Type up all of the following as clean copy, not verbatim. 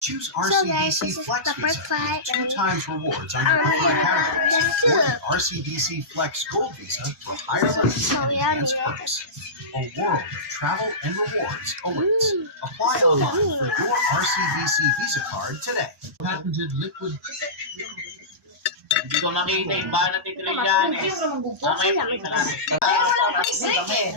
Choose So guys, RCDC this is Flex the part Visa. 5 2 and times rewards on your preferred categories. the Or soup. the RCDC Flex Gold Visa for higher limits So and yummy. enhanced perks. A world of travel and rewards awaits. Apply so online yummy. for your RCDC Visa card today. Patented liquid. Hindi ko makita yung banat ni Trillanes. Mamaya pakita natin.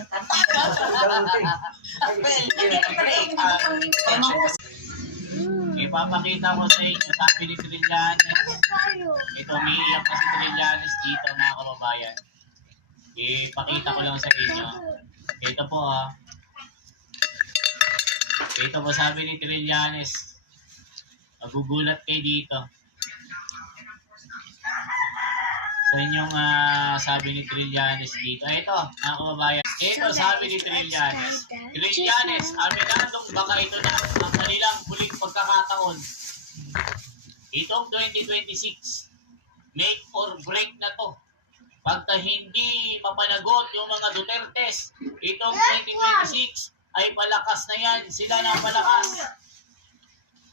Ipapakita ko sa inyo, sabi ni Trillanes. Ito, umiiyak na si Trillanes dito, mga kababayan. Ipakita ko lang sa inyo. Ito po, Ito po sabi ni Trillanes. Magugulat kayo dito. Sa inyong sabi ni Trillanes dito. Ito, mga kababayan. Ito sabi ni Trillanes. Trillanes, aminadong baka ito na ang kanilang huling pagkakataon. Itong 2026, make or break na to. Pagka hindi mapanagot yung mga Dutertes, itong 2026 ay palakas na yan. Sila na palakas.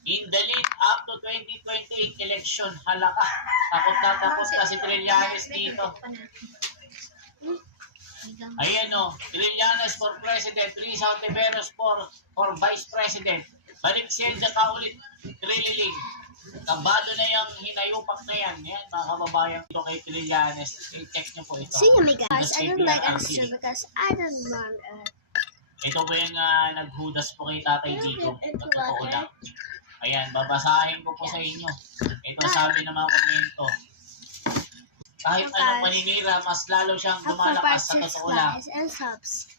In the lead up to 2028 election, halaka. Takot na takot na si Trillanes dito. Ayan o, Trillanes for President, Risa Ontiveros for Vice President. Balik siya ka ulit, Trililing. Kabado na yung hinayupak na yan. Yan, mga kababayan ito kay Trillanes. I-check nyo po ito. See me guys, I don't like answer because I don't want Ito po yung naghudas po kay Tatay Digo. Totoo lang. Ayan, babasahin ko po sa inyo. Ito sabi ng mga komento. Kahit anong paninira, mas lalo siyang lumalakas sa totoo lang. and subs.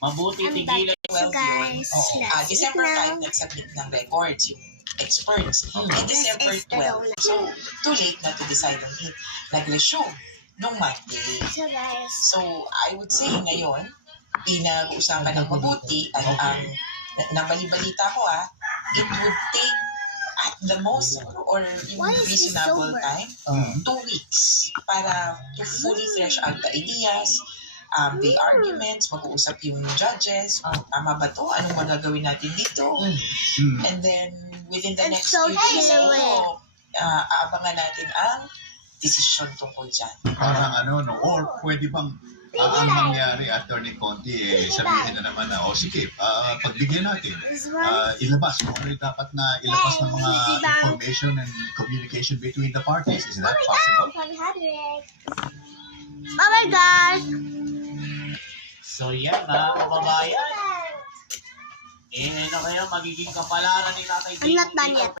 Mabuti tigilan. So guys, let's eat December 5, now. nagsubmit ng records yung experts. And December This is the 12, so too late na to decide on it. Nag-resume nung Monday. So guys, So I would say ngayon, pinag-uusapan ng mabuti at ang nabalibalita ko it would take at the most or yung Why is this reasonable sober? time 2 weeks para to fully flesh out the ideas, the arguments, mag-uusap yung judges, tama ba to? Anong magagawin natin dito? And then within the It's next so few days, chill. aabangan natin ang desisyon tungkol dyan. Parang or pwede bang ang mangyari, Attorney Conti, sabihin na naman na, sige, pagbigyan natin, ilabas kung ano yung dapat na ilabas ng mga information and communication between the parties. Is that possible? bye guys. So yan, mga kababayan. Ano kayo, magiging kapalaran ni Tatay I'm Digo not done dito. yet.